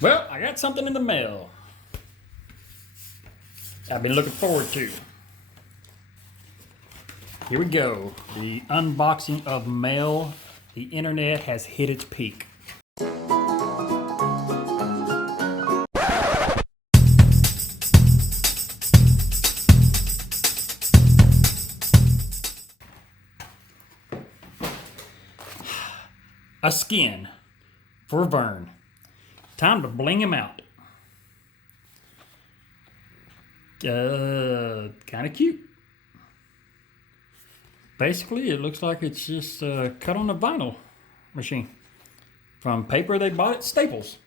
Well, I got something in the mail I've been looking forward to. Here we go. The unboxing of mail. The internet has hit its peak. A skin for Verne. Time to bling him out. Kind of cute. Basically, it looks like it's just cut on a vinyl machine from paper they bought at Staples.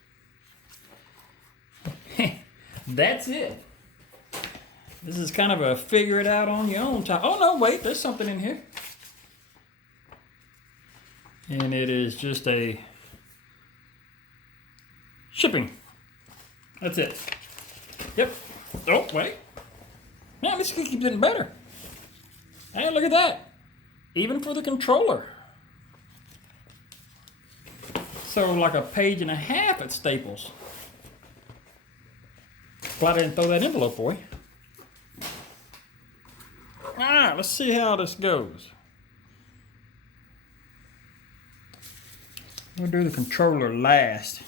That's it. This is kind of a figure it out on your own type. Oh no, wait, there's something in here. And it is just a shipping. That's it. Yep. Oh, wait. Man, this keeps getting better. Hey, look at that. Even for the controller. So like a page and a half at Staples. Glad I didn't throw that envelope away. Alright, let's see how this goes. We'll do the controller last.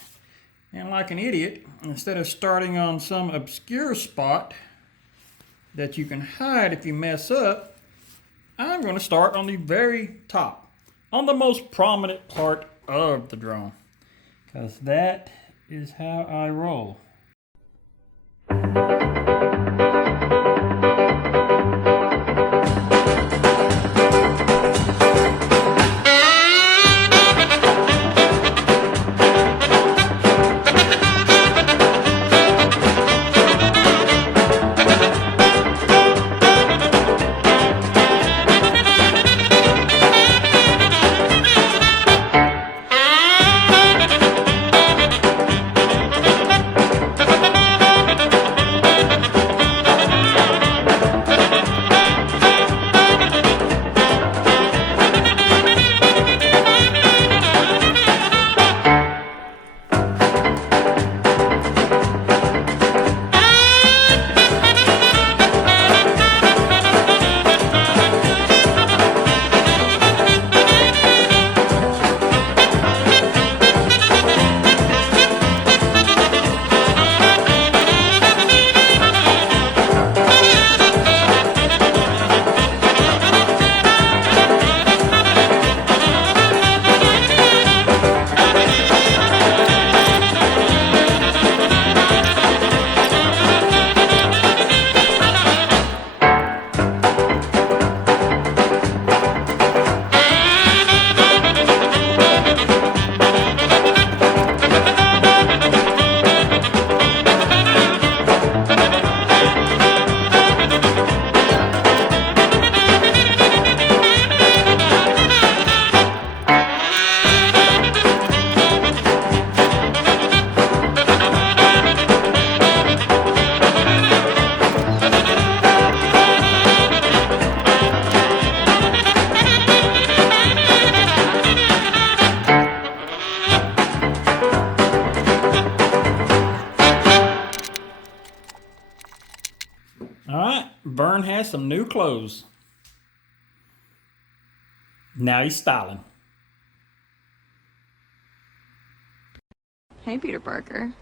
And like an idiot, instead of starting on some obscure spot that you can hide if you mess up, I'm going to start on the very top, on the most prominent part of the drone, because that is how I roll. Alright, Verne has some new clothes. Now he's styling. Hey, Peter Parker.